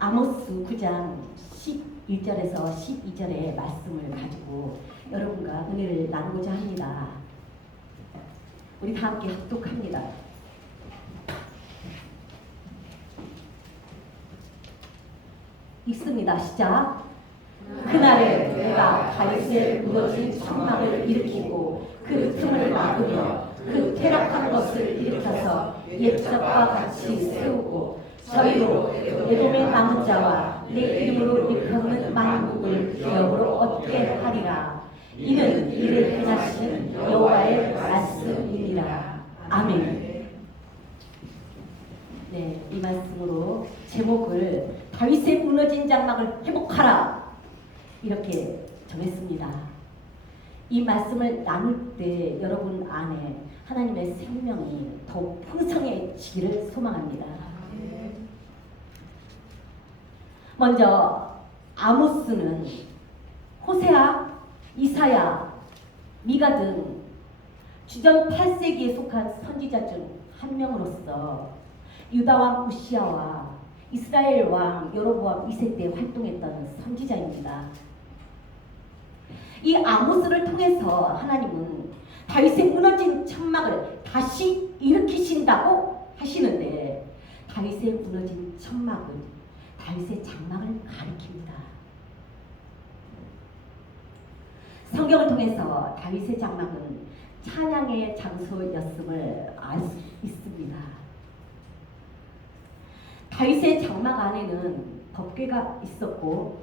아모스 9장 11절에서 12절의 말씀을 가지고 여러분과 은혜를 나누고자 합니다. 우리 다 함께 합독합니다. 읽습니다. 시작. 그날에 내가 다윗의 무너진 장막을 일으키고 그 틈을 막으며 그 퇴락한 것을 일으켜서 옛적과 같이 세우고 저희로 에돔의 남은 자와 내 이름으로 일컫는 만국을 기업으로 얻게 하리라. 이는 이를 행하신 여호와의 말씀이니라. 아멘. 네, 이 말씀으로 제목을 다윗의 무너진 장막을 회복하라 이렇게 정했습니다. 이 말씀을 나눌 때 여러분 안에 하나님의 생명이 더욱 풍성해지기를 소망합니다. 먼저 아모스는 호세아, 이사야, 미가 등 주전 8세기에 속한 선지자 중 한 명으로서 유다 왕 우시야와 이스라엘 왕 여로보암 2세 때 활동했던 선지자입니다. 이 아모스를 통해서 하나님은 다윗의 무너진 천막을 다시 일으키신다고 하시는데, 다윗의 무너진 천막은 다윗의 장막을 가리킵니다. 성경을 통해서 다윗의 장막은 찬양의 장소였음을 알 수 있습니다. 다윗의 장막 안에는 법궤가 있었고,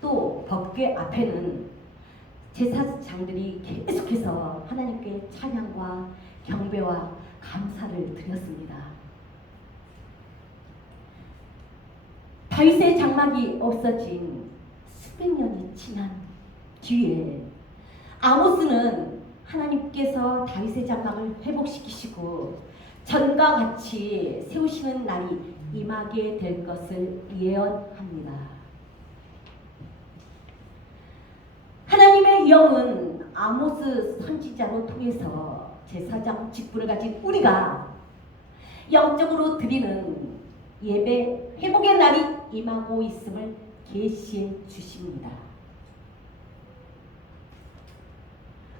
또 법궤 앞에는 제사장들이 계속해서 하나님께 찬양과 경배와 감사를 드렸습니다. 다윗의 장막이 없어진 수백 년이 지난 뒤에 아모스는 하나님께서 다윗의 장막을 회복시키시고 전과 같이 세우시는 날이 임하게 될 것을 예언합니다. 하나님의 영은 아모스 선지자로 통해서 제사장 직분을 가진 우리가 영적으로 드리는 예배 회복의 날이 임하고 있음을 계시해 주십니다.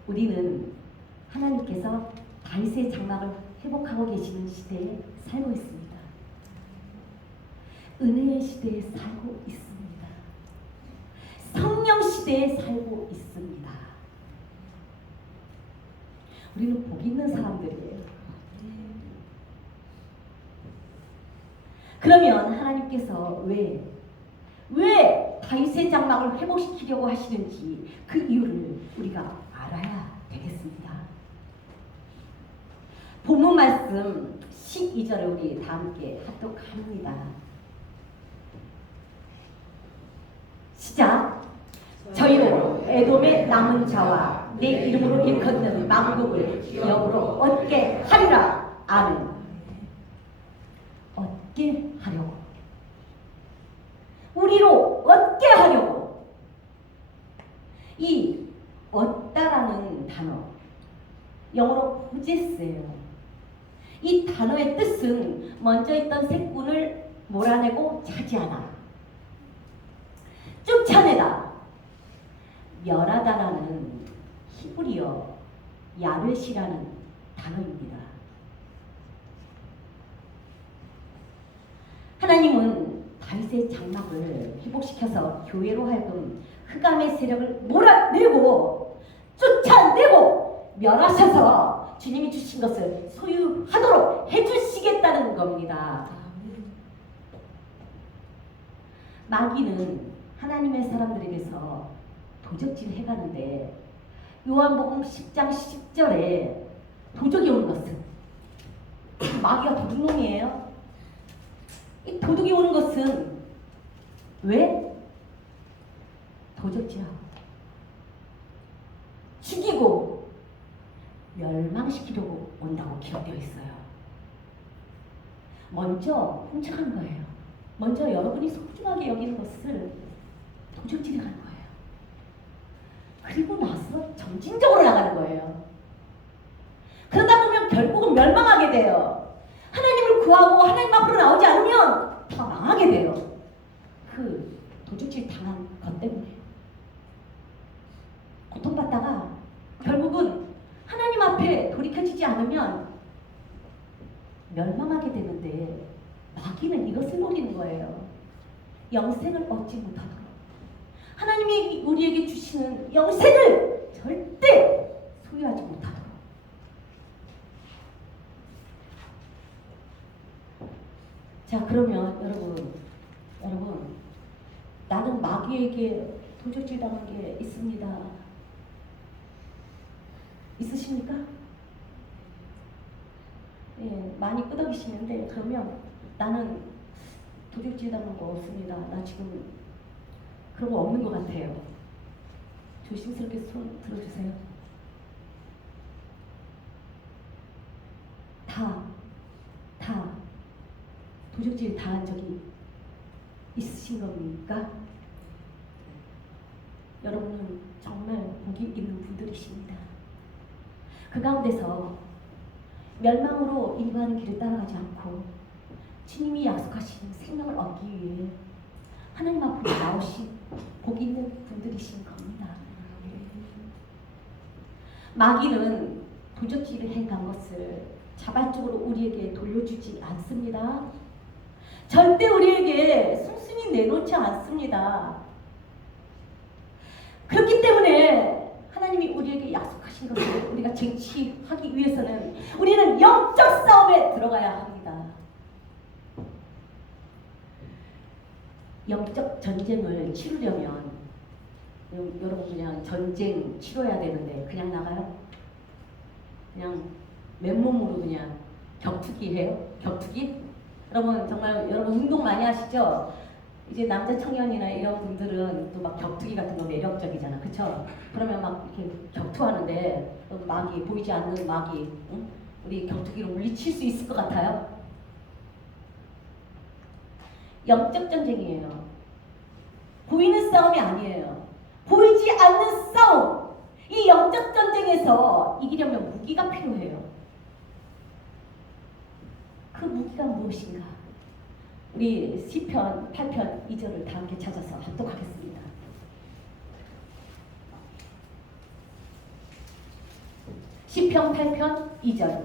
우리는 하나님께서 다윗의 장막을 회복하고 계시는 시대에 살고 있습니다. 은혜의 시대에 살고 있습니다. 성령 시대에 살고 있습니다. 우리는 복 있는 사람들이에요. 그러면 하나님께서 왜 다윗의 장막을 회복시키려고 하시는지 그 이유를 우리가 알아야 되겠습니다. 본문 말씀 12절을 우리 다 함께 합독합니다. 시작. 저희로 에돔의 남은 자와 내 이름으로 일컫는 만국을 기업으로 얻게 하리라. 아멘. 얻게 하려고, 우리로 얻게 하려고. 이 얻다라는 단어, 영어로 possess예요. 이 단어의 뜻은 먼저 있던 색분을 몰아내고 차지하다, 쫓아내다, 멸하다라는 히브리어 야벳이라는 단어입니다. 하나님은 다윗의 장막을 회복시켜서 교회로 하여금 흑암의 세력을 몰아내고 쫓아내고 멸하셔서 주님이 주신 것을 소유하도록 해주시겠다는 겁니다. 마귀는 하나님의 사람들에게서 도적질 해가는데, 요한복음 10장 10절에 도적이 오는 것은, 마귀가 도둑놈이에요. 이 도둑이 오는 것은 왜? 도적질하고 죽이고 멸망시키려고 온다고 기록되어 있어요. 먼저 훔쳐가는 거예요. 먼저 여러분이 소중하게 여기는 것을 도적질해 가는 거예요. 그리고 나서 점진적으로 나가는 거예요. 그러다 보면 결국은 멸망하게 돼요. 하나님을 구하고 하나님 앞으로 나오지 않으면 다 망하게 돼요. 그 도둑질 당한 것 때문에 고통받다가 결국은 하나님 앞에 돌이켜지지 않으면 멸망하게 되는데 마귀는 이것을 노리는 거예요. 영생을 얻지 못하도록. 하나님이 우리에게 주시는 영생을 절대 소유하지 못하도록. 자, 그러면 여러분, 나는 마귀에게 도적질 당한 게 있습니다. 있으십니까? 예, 많이 끄덕이시는데, 그러면 나는 도적질 당한 거 없습니다. 나 지금 그런 거 없는 것 같아요. 조심스럽게 손 들어주세요. 다 도적질 당한 적이 있으신 겁니까? 여러분은 정말 복이 있는 분들이십니다. 그 가운데서 멸망으로 인도하는 길을 따라가지 않고 주님이 약속하신 생명을 얻기 위해 하나님 앞으로 나오신 복 있는 분들이신 겁니다. 마귀는 도적질을 행한 것을 자발적으로 우리에게 돌려주지 않습니다. 절대 우리에게 순순히 내놓지 않습니다. 그렇기 때문에 하나님이 우리에게 약속하신 것을 우리가 쟁취하기 위해서는 우리는 영적 싸움에 들어가야 합니다. 영적 전쟁을 치르려면 여러분 그냥 전쟁 치러야 되는데 그냥 나가요? 그냥 맨몸으로 그냥 격투기 해요? 격투기? 여러분 정말 여러분 운동 많이 하시죠? 이제 남자 청년이나 이런 분들은 또 막 격투기 같은 거 매력적이잖아, 그쵸? 그러면 막 이렇게 격투하는데 마귀, 보이지 않는 마귀, 응? 우리 격투기로 물리칠 수 있을 것 같아요? 영적 전쟁이에요. 보이는 싸움이 아니에요. 보이지 않는 싸움. 이 영적 전쟁에서 이기려면 무기가 필요해요. 그 무기가 무엇인가? 우리 시편 8편 2절을 다 함께 찾아서 합독하겠습니다. 시편 8편 2절.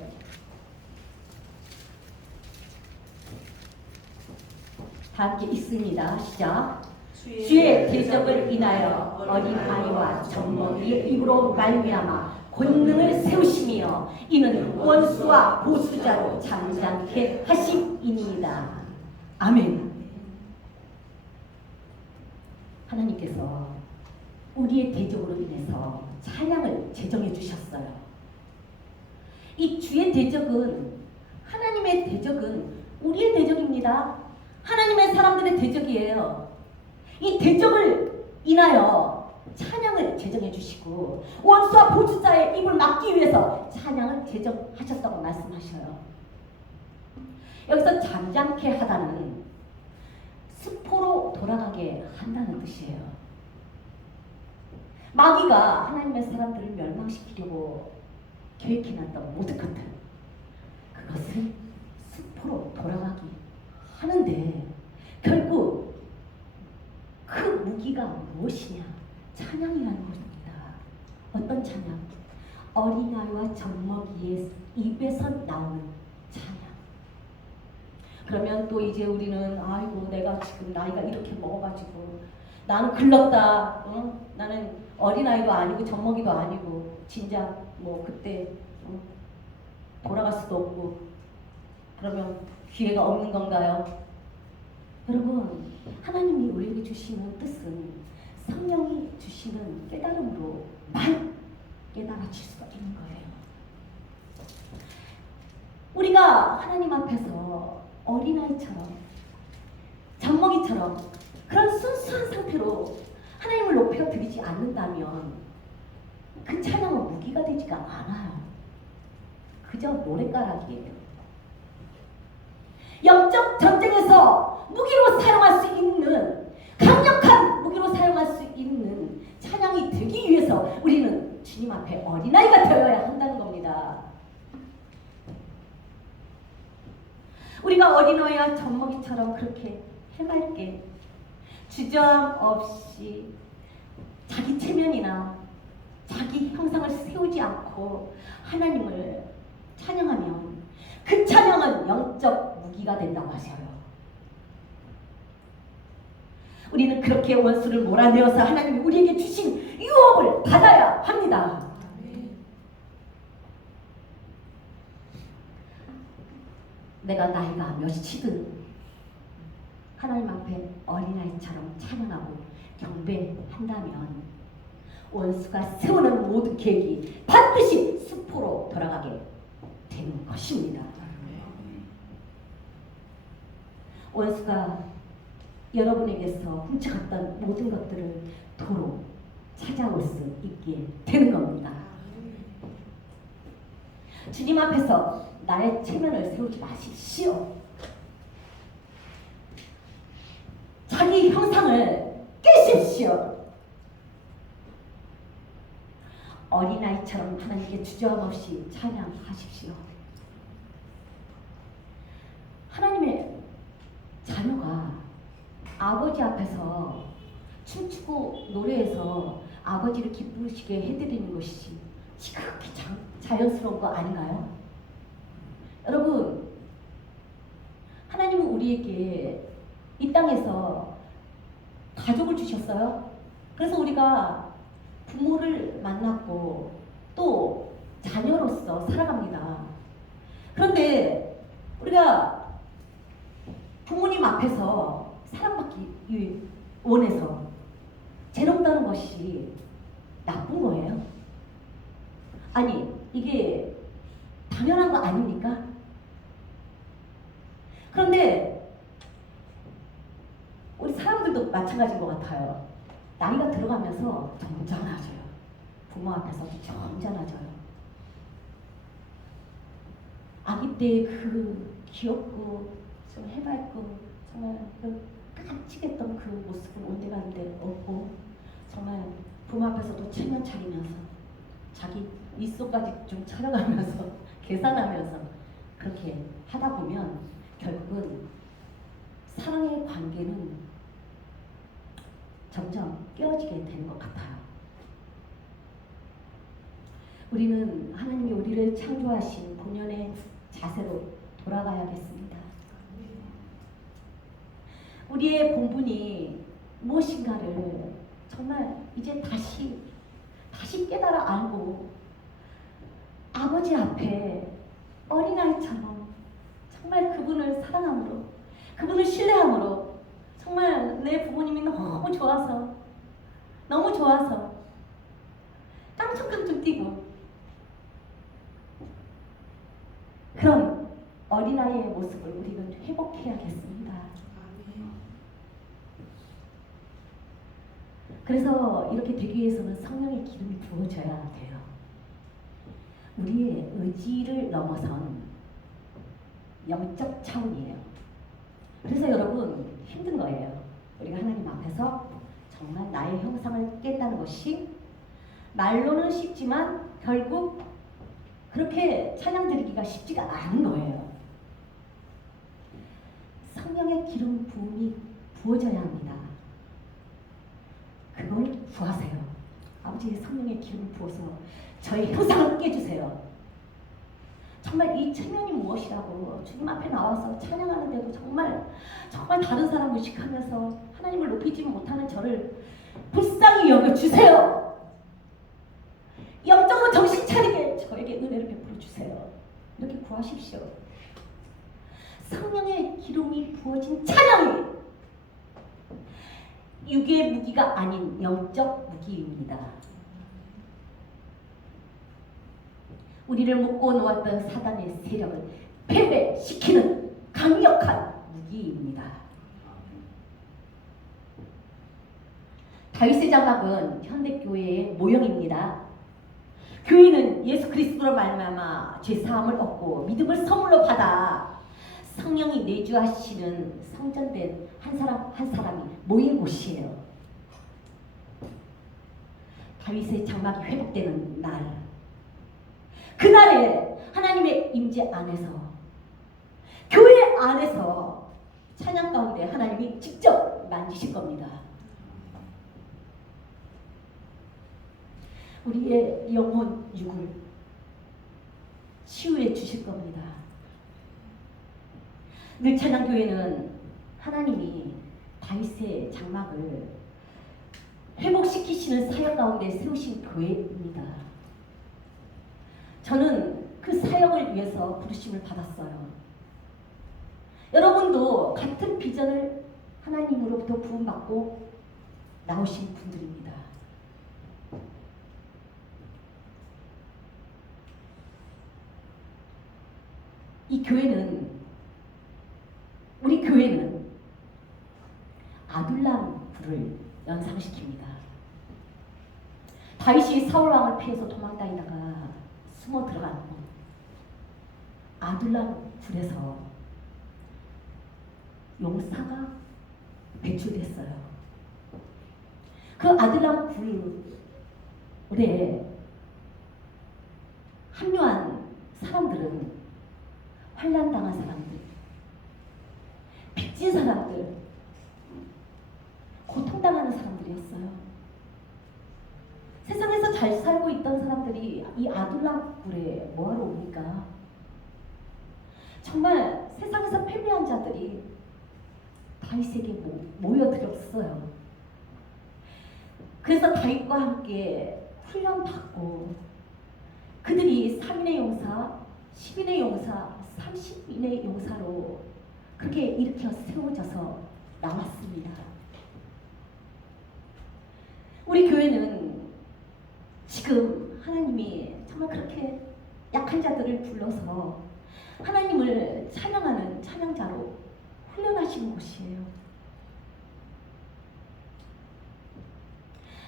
다 함께 읽습니다. 시작. 주의 대적을 인하여 어린아이와 젖먹이의 입으로 말미암아 권능을 세우시며 이는 원수와 보수자로 잠잠케 하심이니이다. 아멘. 하나님께서 우리의 대적으로 인해서 찬양을 제정해 주셨어요. 이 주의 대적은, 하나님의 대적은 우리의 대적입니다. 하나님의 사람들의 대적이에요. 이 대적을 인하여 찬양을 제정해 주시고 원수와 보수자의 입을 막기 위해서 찬양을 제정하셨다고 말씀하셔요. 여기서 잠잠케 하다는 수포로 돌아가게 한다는 뜻이에요. 마귀가 하나님의 사람들을 멸망시키려고 계획해놨던 모든 것들, 그것을 수포로 돌아가게 하는데 결국 그 무기가 무엇이냐? 찬양이라는 것입니다. 어떤 찬양? 어린아이와 젖먹이의 입에서 나오는 찬양. 그러면 또 이제 우리는 아이고 내가 지금 나이가 이렇게 먹어가지고 나는 글렀다. 응? 나는 어린아이도 아니고 젖먹이도 아니고 진작 뭐 그때 돌아갈 수도 없고 그러면 기회가 없는 건가요? 여러분, 하나님이 우리에게 주시는 뜻은 성령이 주시는 깨달음으로만 깨달아질 수가 있는 거예요. 우리가 하나님 앞에서 어린아이처럼 젖먹이처럼 그런 순수한 상태로 하나님을 높여드리지 않는다면 그 찬양은 무기가 되지가 않아요. 그저 노랫가락이에요. 영적 전쟁에서 무기로 사용할 수 있는, 강력한 무기로 사용할 수 있는 찬양이 되기 위해서 우리는 주님 앞에 어린아이가 되어야 한다는 겁니다. 우리가 어린아이와 젖먹이처럼 그렇게 해맑게 주저함 없이 자기 체면이나 자기 형상을 세우지 않고 하나님을 찬양하면 그 찬양은 영적 무기가 된다고 하셔요. 우리는 그렇게 원수를 몰아내어서 하나님이 우리에게 주신 유업을 받아야 합니다. 내가 나이가 몇이든 하나님 앞에 어린아이처럼 찬양하고 경배한다면 원수가 세우는 모든 계획이 반드시 수포로 돌아가게 되는 것입니다. 원수가 여러분에게서 훔쳐갔던 모든 것들을 도로 찾아올 수 있게 되는 겁니다. 주님 앞에서 나의 체면을 세우지 마십시오. 자기 형상을 깨십시오. 어린아이처럼 하나님께 주저함 없이 찬양하십시오. 하나님의 자녀가 아버지 앞에서 춤추고 노래해서 아버지를 기쁘시게 해드리는 것이 지극히 자연스러운 거 아닌가요? 여러분, 하나님은 우리에게 이 땅에서 가족을 주셨어요. 그래서 우리가 부모를 만났고 또 자녀로서 살아갑니다. 그런데 우리가 부모님 앞에서 사랑받기 원해서 재롱다는 것이 나쁜 거예요? 아니, 이게 당연한 거 아닙니까? 그런데 우리 사람들도 마찬가지인 것 같아요. 나이가 들어가면서 점잖아져요. 부모 앞에서 점잖아져요. 아기 때의 그 귀엽고 좀 해맑고 정말 그 깜찍했던 그 모습은 온데간데 없고 정말 부모 앞에서도 체면 차리면서 자기 윗속까지 좀 차려가면서 계산하면서 그렇게 하다 보면 결국은 사랑의 관계는 점점 깨어지게 되는 것 같아요. 우리는 하나님이 우리를 창조하신 본연의 자세로 돌아가야겠습니다. 우리의 본분이 무엇인가를 정말 이제 다시 깨달아 알고 아버지 앞에 어린아이처럼 정말 그분을 사랑함으로 그분을 신뢰함으로 정말 내 부모님이 너무 좋아서 깡총깡총 뛰고 그런 어린아이의 모습을 우리는 회복해야겠습니다. 그래서 이렇게 되기 위해서는 성령의 기름이 부어져야 돼요. 우리의 의지를 넘어선 영적 차원이에요. 그래서 여러분 힘든 거예요. 우리가 하나님 앞에서 정말 나의 형상을 깼다는 것이 말로는 쉽지만 결국 그렇게 찬양 드리기가 쉽지가 않은 거예요. 성령의 기름 부음이 부어져야 합니다. 그걸 구하세요. 아버지의 성령의 기름 부어서 저의 형상을 깨주세요. 정말 이 체면이 무엇이라고 주님 앞에 나와서 찬양하는데도 정말 다른 사람 의식하면서 하나님을 높이지 못하는 저를 불쌍히 여겨주세요. 영적으로 정신 차리게 저에게 은혜를 베풀어 주세요. 이렇게 구하십시오. 성령의 기름이 부어진 찬양이 육의 무기가 아닌 영적 무기입니다. 우리를 묶고 놓았던 사단의 세력을 패배시키는 강력한 무기입니다. 다윗의 장막은 현대교회의 모형입니다. 교회는 예수 그리스도로 말미암아 죄 사함을 얻고 믿음을 선물로 받아 성령이 내주하시는 성전된 한 사람 한 사람이 모인 곳이에요. 다윗의 장막이 회복되는 날, 그날에 하나님의 임재 안에서 교회 안에서 찬양 가운데 하나님이 직접 만지실 겁니다. 우리의 영혼 육을 치유해 주실 겁니다. 늘찬양교회는 하나님이 다윗의 장막을 회복시키시는 사역 가운데 세우신 교회입니다. 저는 그 사역을 위해서 부르심을 받았어요. 여러분도 같은 비전을 하나님으로부터 부음받고 나오신 분들입니다. 우리 교회는 아둘람 굴을 연상시킵니다. 다윗이 사울 왕을 피해서 도망다니다가 숨어 들어간 곳 아둘람 굴에서 용사가 배출됐어요. 그 아둘람 굴에 합류한 사람들은 환난당한 사람들, 빚진 사람들, 고통당하는 사람들이었어요. 세상에서 잘 살고 있던 사람들이 이 아둘람 굴에 뭐하러 옵니까? 정말 세상에서 패배한 자들이 다윗에게 모여들었어요. 그래서 다윗과 함께 훈련받고 그들이 3인의 용사, 10인의 용사, 30인의 용사로 그렇게 일으켜 세워져서 나왔습니다. 우리 교회는 지금 하나님이 정말 그렇게 약한 자들을 불러서 하나님을 찬양하는 찬양자로 훈련하시는 곳이에요.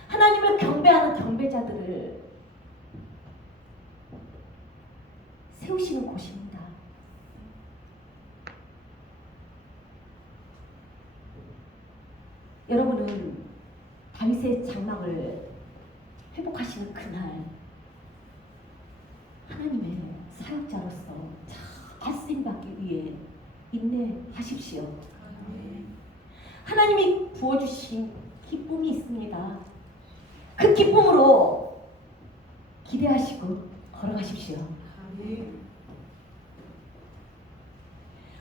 하나님을 경배하는 경배자들을 세우시는 곳입니다. 여러분은 다윗의 장막을 회복하시는 그날 하나님의 사역자로서 잘 쓰임받기 위해 인내하십시오. 하나님이 부어주신 기쁨이 있습니다. 그 기쁨으로 기대하시고 걸어가십시오.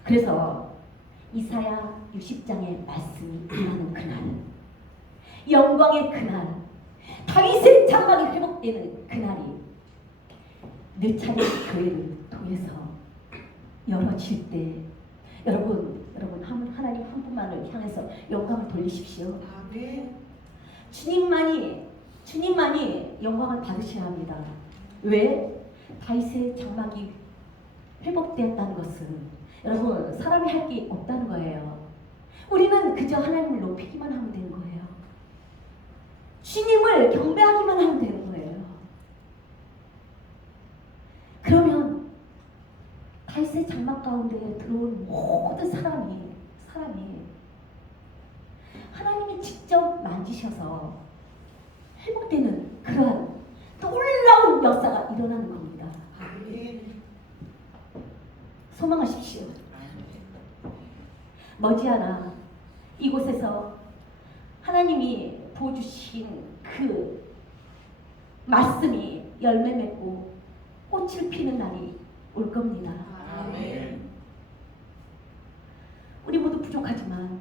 그래서 이사야 60장의 말씀이 임하는 그날, 영광의 그날, 다윗의 장막이 회복되는 그날이 느차례 교회를 통해서 열어질 때 여러분 하나님 한 분만을 향해서 영광을 돌리십시오. 주님만이 영광을 받으셔야 합니다. 왜? 다윗의 장막이 회복되었다는 것은 여러분 사람이 할 게 없다는 거예요. 우리는 그저 하나님을 높이기만 하면 되는 거예요. 주님을 경배하기만 하면 되는 거예요. 그러면 다윗의 장막 가운데 들어온 모든 사람이 하나님이 직접 만지셔서 회복되는 그러한 놀라운 역사가 일어나는 겁니다. 소망하십시오. 머지않아 이곳에서 하나님이 부어주신 그 말씀이 열매 맺고 꽃을 피는 날이 올 겁니다. 아멘. 우리 모두 부족하지만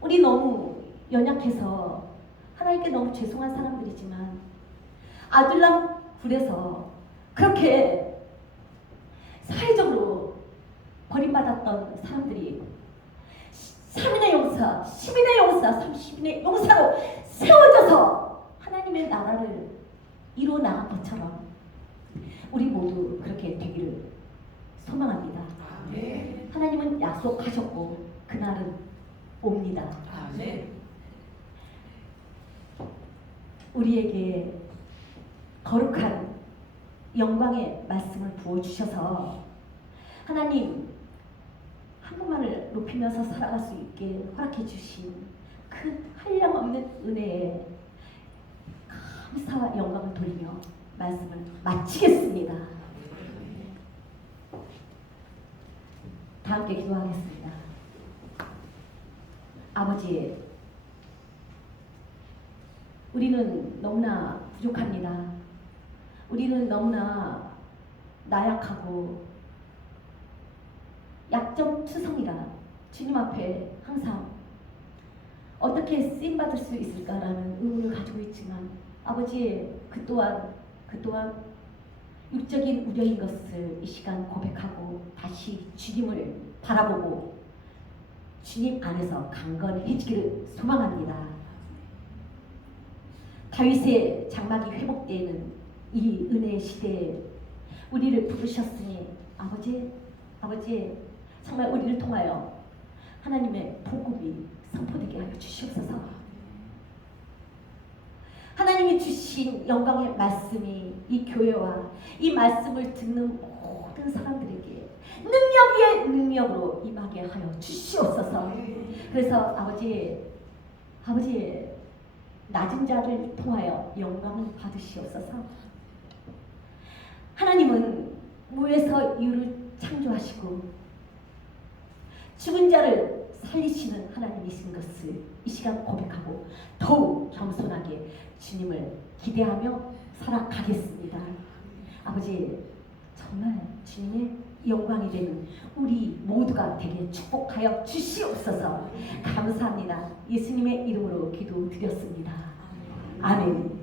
우리 너무 연약해서 하나님께 너무 죄송한 사람들이지만 아둘람 굴에서 그렇게 사회적으로 버림받았던 사람들이 3인의 용사, 10인의 용사, 30인의 용사로 세워져서 하나님의 나라를 이루어 나간 것처럼 우리 모두 그렇게 되기를 소망합니다. 아멘. 하나님은 약속하셨고 그날은 옵니다. 아멘. 우리에게 거룩한 영광의 말씀을 부어주셔서 하나님 한 분만을 높이면서 살아갈 수 있게 허락해 주신 그 한량없는 은혜에 감사와 영광을 돌리며 말씀을 마치겠습니다. 다 함께 기도하겠습니다. 아버지, 우리는 너무나 부족합니다. 우리는 너무나 나약하고 약점투성이라 주님 앞에 항상 어떻게 쓰임받을 수 있을까라는 의문을 가지고 있지만 아버지 그 또한 육적인 우려인 것을 이 시간 고백하고 다시 주님을 바라보고 주님 안에서 강건해지기를 소망합니다. 다윗의 장막이 회복되는 이 은혜의 시대에 우리를 부르셨으니 아버지 정말 우리를 통하여 하나님의 복음이 선포되게 하여 주시옵소서. 하나님이 주신 영광의 말씀이 이 교회와 이 말씀을 듣는 모든 사람들에게 능력 위에 능력으로 임하게 하여 주시옵소서. 그래서 아버지 낮은 자를 통하여 영광을 받으시옵소서. 하나님은 무에서 유를 창조하시고 죽은 자를 살리시는 하나님이신 것을 이 시간 고백하고 더욱 겸손하게 주님을 기대하며 살아가겠습니다. 아버지 정말 주님의 영광이 되는 우리 모두가 되게 축복하여 주시옵소서. 감사합니다. 예수님의 이름으로 기도드렸습니다. 아멘.